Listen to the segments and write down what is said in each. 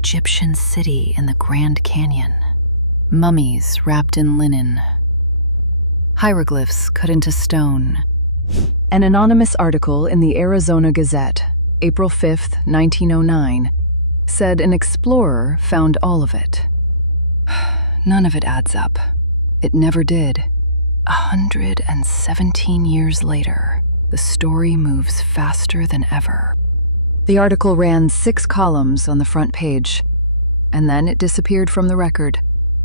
Egyptian city in the Grand Canyon. Mummies wrapped in linen. Hieroglyphs cut into stone. An anonymous article in the Arizona Gazette, April 5, 1909, said an explorer found all of it. None of it adds up. It never did. 117 years later, the story moves faster than ever. The article ran 6 columns on the front page, and then it disappeared from the record.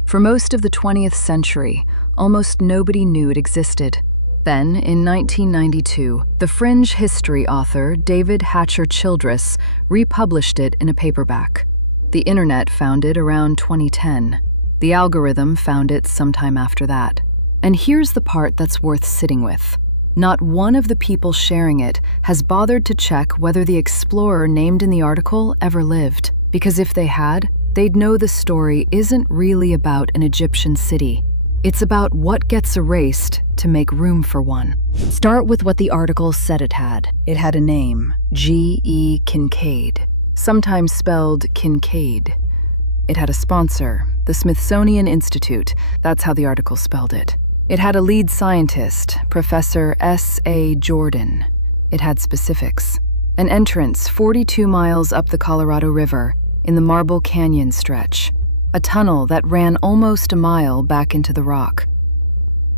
For most of the 20th century, almost nobody knew it existed. Then, in 1992, the fringe history author David Hatcher Childress republished it in a paperback. The internet found it around 2010. The algorithm found it sometime after that. And here's the part that's worth sitting with. Not one of the people sharing it has bothered to check whether the explorer named in the article ever lived, because if they had, they'd know the story isn't really about an Egyptian city. It's about what gets erased to make room for one. Start with what the article said it had. It had a name, G.E. Kinkaid, sometimes spelled Kinkaid. It had a sponsor, the Smithsonian Institute. That's how the article spelled it. It had a lead scientist, Professor S.A. Jordan. It had specifics. An entrance 42 miles up the Colorado River in the Marble Canyon stretch. A tunnel that ran almost a mile back into the rock.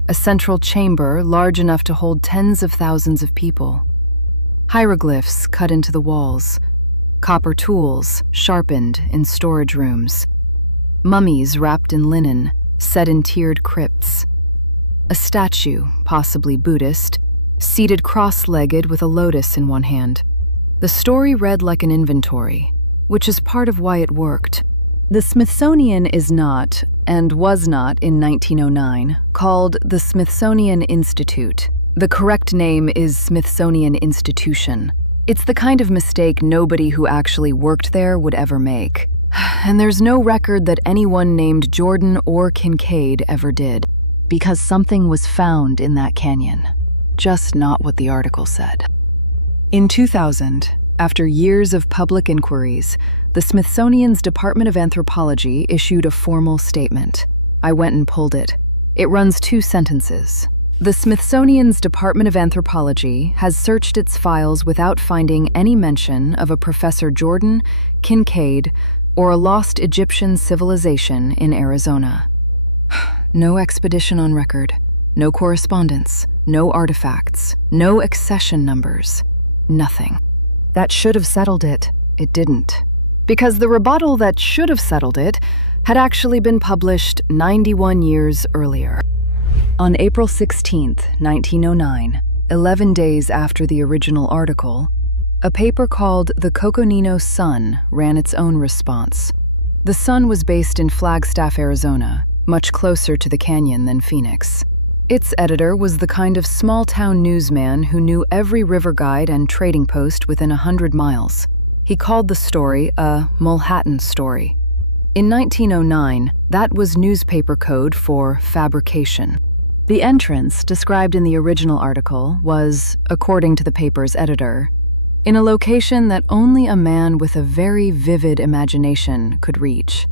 A central chamber large enough to hold tens of thousands of people. Hieroglyphs cut into the walls. Copper tools sharpened in storage rooms. Mummies wrapped in linen, set in tiered crypts. A statue, possibly Buddhist, seated cross-legged with a lotus in one hand. The story read like an inventory, which is part of why it worked. The Smithsonian is not, and was not in 1909, called the Smithsonian Institute. The correct name is Smithsonian Institution. It's the kind of mistake nobody who actually worked there would ever make. And there's no record that anyone named Jordan or Kinkaid ever did, because something was found in that canyon, just not what the article said. In 2000, after years of public inquiries, the Smithsonian's Department of Anthropology issued a formal statement. I went and pulled it. It runs 2 sentences. The Smithsonian's Department of Anthropology has searched its files without finding any mention of a Professor Jordan, Kinkaid, or a lost Egyptian civilization in Arizona. No expedition on record, no correspondence, no artifacts, no accession numbers, nothing. That should have settled it. It didn't. Because the rebuttal that should have settled it had actually been published 91 years earlier. On April 16, 1909, 11 days after the original article, a paper called the Coconino Sun ran its own response. The Sun was based in Flagstaff, Arizona, much closer to the canyon than Phoenix. Its editor was the kind of small-town newsman who knew every river guide and trading post within 100 miles. He called the story a Mulhattan story. In 1909, that was newspaper code for fabrication. The entrance, described in the original article, was, according to the paper's editor, in a location that only a man with a very vivid imagination could reach.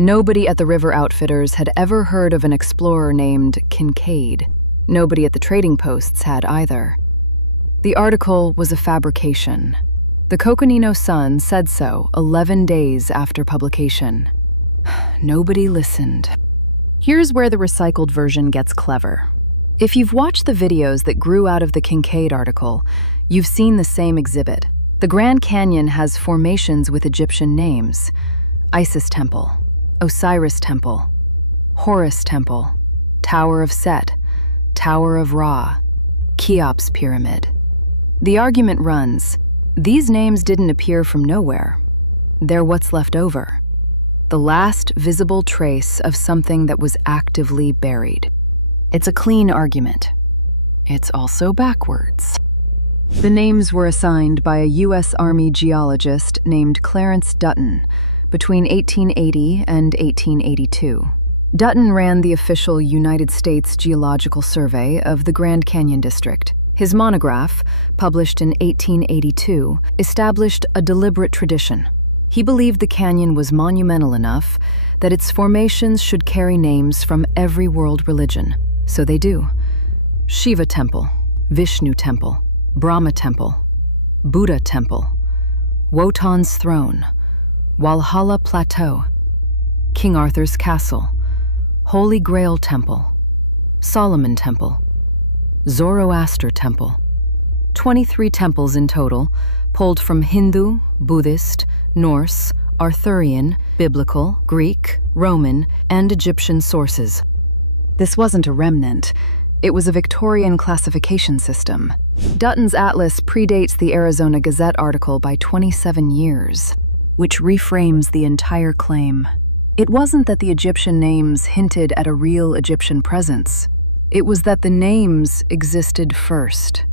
Nobody at the river outfitters had ever heard of an explorer named Kinkaid. Nobody at the trading posts had either. The article was a fabrication. The Coconino Sun said so 11 days after publication. Nobody listened. Here's where the recycled version gets clever. If you've watched the videos that grew out of the Kinkaid article, you've seen the same exhibit. The Grand Canyon has formations with Egyptian names: Isis Temple, Osiris Temple, Horus Temple, Tower of Set, Tower of Ra, Cheops Pyramid. The argument runs, these names didn't appear from nowhere. They're what's left over. The last visible trace of something that was actively buried. It's a clean argument. It's also backwards. The names were assigned by a U.S. Army geologist named Clarence Dutton between 1880 and 1882. Dutton ran the official United States Geological Survey of the Grand Canyon District. His monograph, published in 1882, established a deliberate tradition. He believed the canyon was monumental enough that its formations should carry names from every world religion. So they do. Shiva Temple, Vishnu Temple, Brahma Temple, Buddha Temple, Wotan's Throne, Walhalla Plateau, King Arthur's Castle, Holy Grail Temple, Solomon Temple, Zoroaster Temple. 23 temples in total, pulled from Hindu, Buddhist, Norse, Arthurian, Biblical, Greek, Roman, and Egyptian sources. This wasn't a remnant. It was a Victorian classification system. Dutton's atlas predates the Arizona Gazette article by 27 years, which reframes the entire claim. It wasn't that the Egyptian names hinted at a real Egyptian presence. It was that the names existed first,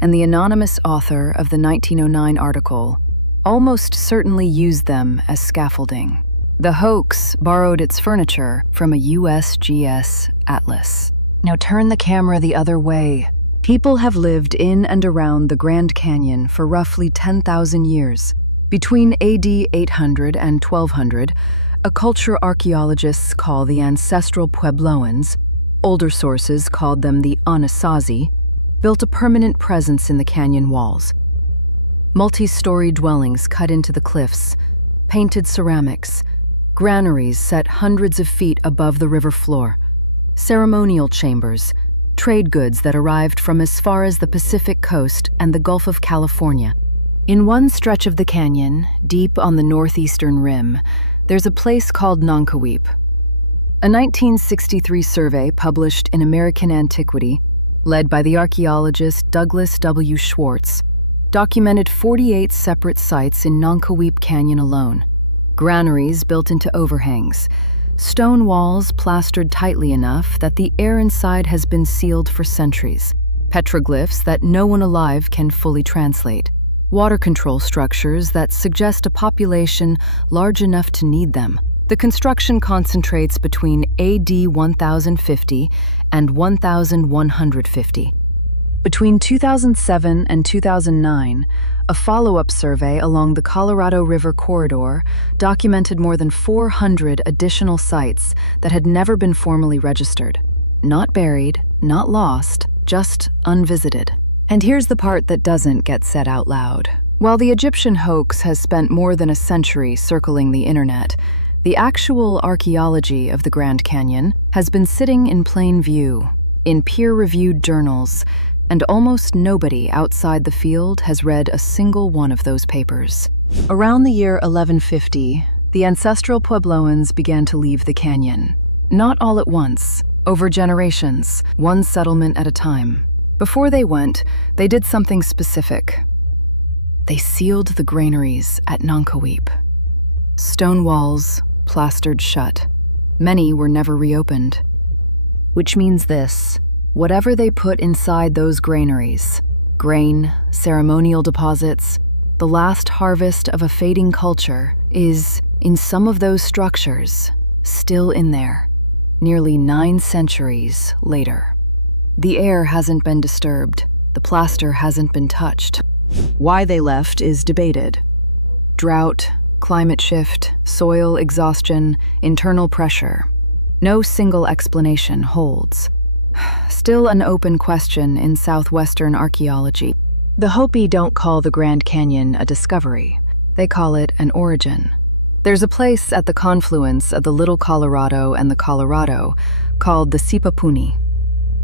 and the anonymous author of the 1909 article almost certainly used them as scaffolding. The Hoax borrowed its furniture from a USGS atlas. Now turn the camera the other way. People have lived in and around the Grand Canyon for roughly 10,000 years. Between AD 800 and 1200, a culture archaeologists call the ancestral Puebloans, older sources called them the Anasazi, built a permanent presence in the canyon walls. Multi-story dwellings cut into the cliffs, painted ceramics, granaries set hundreds of feet above the river floor, ceremonial chambers, trade goods that arrived from as far as the Pacific coast and the Gulf of California. In one stretch of the canyon, deep on the northeastern rim, there's a place called Nankoweap. A 1963 survey published in American Antiquity, led by the archaeologist Douglas W. Schwartz, documented 48 separate sites in Nankoweap Canyon alone. Granaries built into overhangs, stone walls plastered tightly enough that the air inside has been sealed for centuries, petroglyphs that no one alive can fully translate, water control structures that suggest a population large enough to need them. The construction concentrates between AD 1050 and 1150. Between 2007 and 2009, a follow-up survey along the Colorado River corridor documented more than 400 additional sites that had never been formally registered. Not buried, not lost, just unvisited. And here's the part that doesn't get said out loud. While the Egyptian hoax has spent more than a century circling the internet, the actual archaeology of the Grand Canyon has been sitting in plain view, in peer-reviewed journals, and almost nobody outside the field has read a single one of those papers. Around the year 1150, the ancestral Puebloans began to leave the canyon. Not all at once, over generations, one settlement at a time. Before they went, they did something specific. They sealed the granaries at Nankoweap. Stone walls, plastered shut. Many were never reopened. Which means this: whatever they put inside those granaries, grain, ceremonial deposits, the last harvest of a fading culture, is, in some of those structures, still in there, nearly 9 centuries later. The air hasn't been disturbed, the plaster hasn't been touched. Why they left is debated. Drought, climate shift, soil exhaustion, internal pressure. No single explanation holds. Still an open question in southwestern archaeology. The Hopi don't call the Grand Canyon a discovery. They call it an origin. There's a place at the confluence of the Little Colorado and the Colorado called the Sipapuni.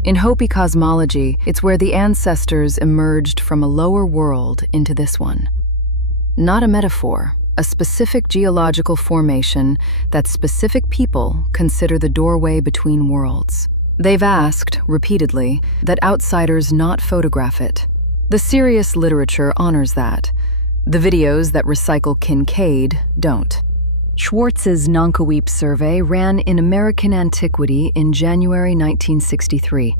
In Hopi cosmology, it's where the ancestors emerged from a lower world into this one. Not a metaphor, a specific geological formation that specific people consider the doorway between worlds. They've asked, repeatedly, that outsiders not photograph it. The serious literature honors that. The videos that recycle Kinkaid don't. Schwartz's Nankoweap survey ran in American Antiquity in January 1963.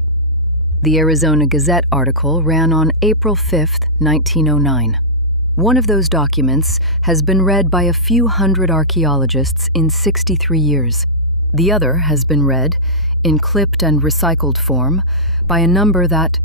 The Arizona Gazette article ran on April 5, 1909. One of those documents has been read by a few hundred archaeologists in 63 years. The other has been read, in clipped and recycled form, by a number that,